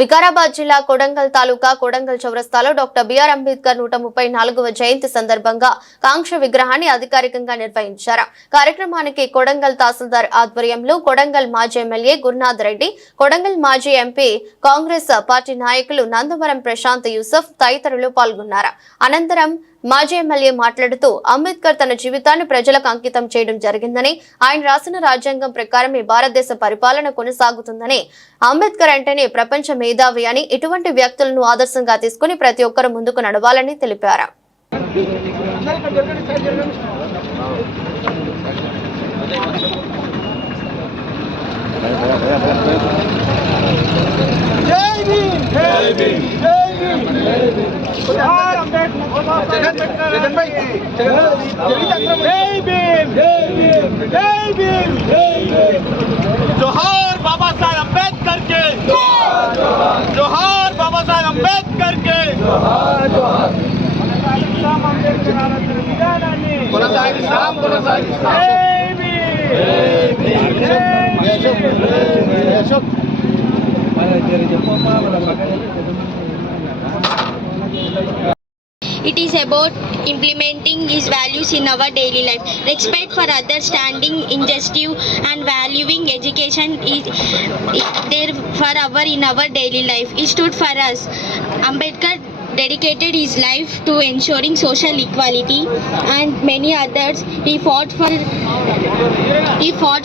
వికారాబాద్ జిల్లా కొడంగల్ తాలూకా కొడంగల్ చౌరస్తాలో doctor BR Ambedkar 134వ జయంతి సందర్భంగా కాంక్ష విగ్రహాన్ని అధికారికంగా నిర్వహించారు. కార్యక్రమానికి కొడంగల్ తహసీల్దార్ ఆధ్వర్యంలో కొడంగల్ మాజీ ఎమ్మెల్యే గురునాథ్ రెడ్డి, కొడంగల్ మాజీ ఎంపీ కాంగ్రెస్ పార్టీ నాయకులు నందవరం ప్రశాంత్ యూసఫ్ తదితరులు పాల్గొన్నారు. అనంతరం మాజీ ఎమ్మెల్యే మాట్లాడుతూ అంబేద్కర్ తన జీవితాన్ని ప్రజలకు అంకితం చేయడం జరిగిందని, ఆయన రాసిన రాజ్యాంగం ప్రకారమే భారతదేశ పరిపాలన కొనసాగుతుందని, అంబేద్కర్ అంటేనే ప్రపంచ మేధావి అని, ఇటువంటి వ్యక్తులను ఆదర్శంగా తీసుకుని ప్రతి ఒక్కరూ ముందుకు నడవాలని తెలిపారు. जोहार बाबा साहेब अम्बेडकर के, जोहार बाबा साहेब अम्बेडकर के, It is about implementing his values in our daily life. Respect for others, standing injustice and valuing education is there for in our daily life. He stood for us. Ambedkar dedicated his life to ensuring social equality and many others. He fought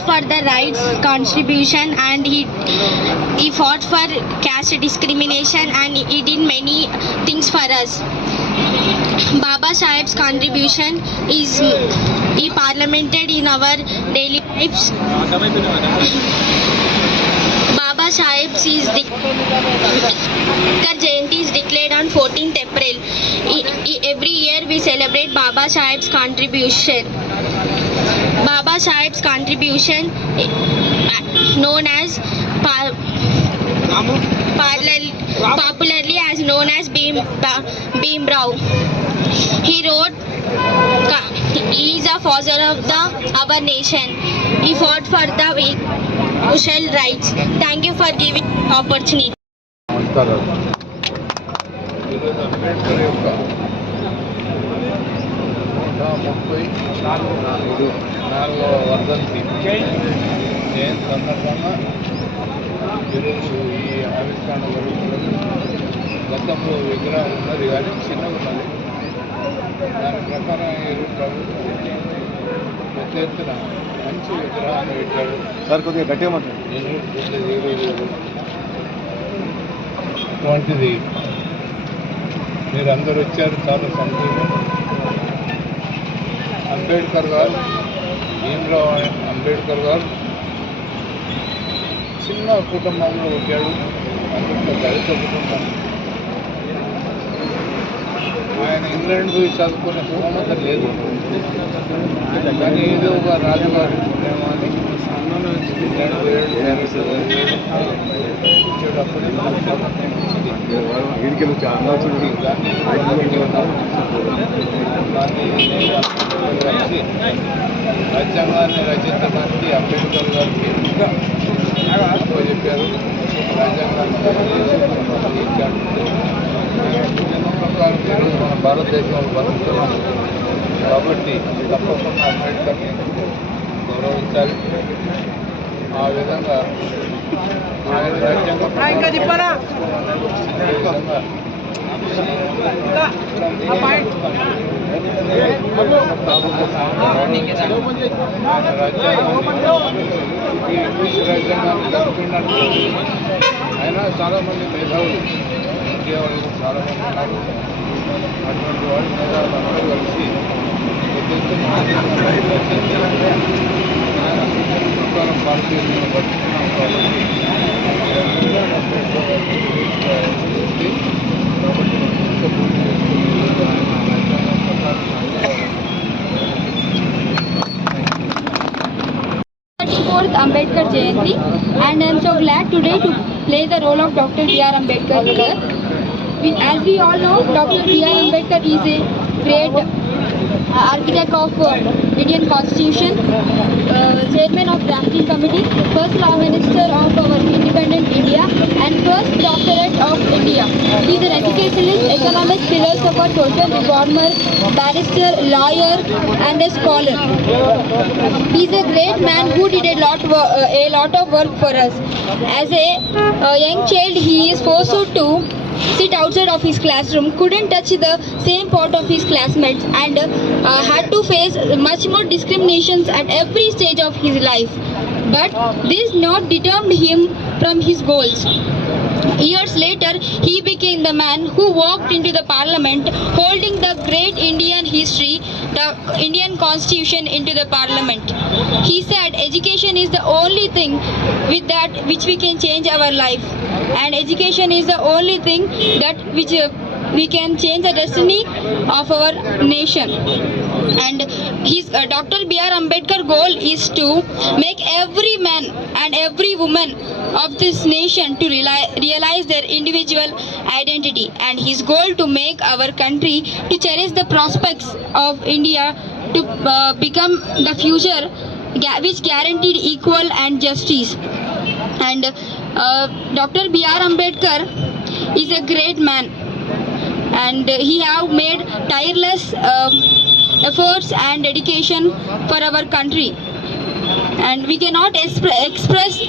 for the rights, contribution, and he fought for caste discrimination, and he did many things for us. Baba Saheb's contribution is he parliamented in our daily lives. Baba Saheb's is Ambedkar Jayanti is declared on 14th April. Every year we celebrate Baba Saheb's contribution. Baba Saheb's contribution known as popularly as known as Bhimrao. He wrote, he is a father of our nation. He fought for the social rights. Thank you for giving opportunity. ఈరోజు ఈ ఆవిష్కరణ జరుగుతున్నది. గతంలో విగ్రహం ఉన్నది కానీ చిన్నగా ఉన్నది. దాని ప్రకారం ఈరోజు ప్రభుత్వం పెద్ద ఎత్తున మంచి విగ్రహాన్ని పెట్టాడు. సార్ కొద్దిగా గట్టిగా అటువంటిది మీరందరూ వచ్చారు, చాలా సంతోషం. అంబేద్కర్ గారు, భీమ్రావ్ అంబేద్కర్ గారు చిన్న కుటుంబంలో వచ్చాడు. అందులో దళిత కుటుంబం. ఆయన ఇంగ్లాండ్ పోయి చదువుకునే స్తోమత లేదు, కానీ ఏదో ఒక రాజుగారు పుణ్యమో అని ఇంగ్లాండ్ పోయాడు. వచ్చేటప్పుడు కలిసి రాజ్యాంగాన్ని రచించడానికి అంబేద్కర్ గారికి చెప్పారు. రాజ్యాంగాన్ని ఇచ్చాడు. ప్రకారం ఈరోజు మన భారతదేశంలో బతుకుతున్నాం కాబట్టి తప్పకుండా అంబేద్కర్ని గౌరవించాలి. ఆ విధంగా ఆయన రాజ్యాంగం విధంగా ఇంగ్లీష్ రాజ్యాంగాన్ని జరుపుకున్నట్టు అయినా చాలామంది మేధావులు ఇండియా వాళ్ళు చాలామంది ఉన్నారు. అటువంటి వాళ్ళు మేధావులు అందరూ కలిసి ప్రకారం భారతదేశంలో బతుకున్నాం కాబట్టి Ambedkar Jayanti, and I am so glad today to play the role of Dr. B.R. Ambedkar here. As we all know, Dr. B.R. Ambedkar is a great architect of Indian Constitution, chairman of drafting committee, first law minister of our independent India, and first doctorate of India. He is an educationist, economist, philosopher, social reformer, barrister, lawyer, and a scholar. He is a great man who did a lot of work for us. As a young child, he is forced to sit outside of his classroom, couldn't touch the same pot of his classmates, and had to face much more discriminations at every stage of his life. But this not deterred him from his goals. Years later, he became the man who walked into the parliament holding the great Indian history, the Indian Constitution, into the parliament. He said education is the only thing with that which we can change our life, and education is the only thing that which we can change the destiny of our nation. And his Dr. B.R. Ambedkar goal is to make every man and every woman of this nation to realize their individual identity, and his goal to make our country to cherish the prospects of India to become the future which guaranteed equal and justice. And Dr. B.R. Ambedkar is a great man, and he have made tireless efforts and dedication for our country, and we cannot express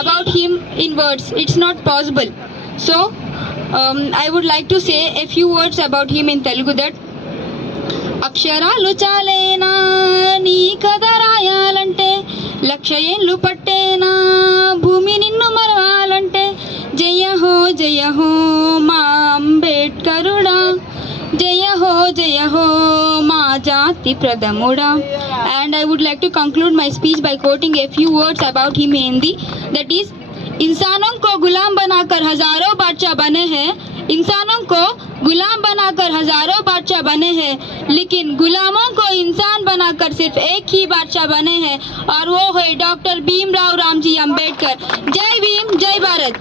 about him in words. It's not possible. So I would like to say a few words about him in Telugu, that అక్షరాలు చాలేనా నీ కథ రాయాలంటే, లక్ష ఏళ్ళు పట్టేనా భూమి నిన్ను మరవాలంటే, జయ హో మా అంబేడ్కరుడా, జయ హో మా జాతి ప్రథముడా. And I would like to conclude my speech by quoting a few words about him in Hindi, that is, इंसानों को गुलाम बनाकर हजारों बादशाह बने हैं, इंसानों को गुलाम बनाकर हजारों बादशाह बने हैं, लेकिन गुलामों को इंसान बनाकर सिर्फ एक ही बादशाह बने हैं, और वो है डॉक्टर भीमराव रामजी अंबेडकर. जय भीम, जय भारत.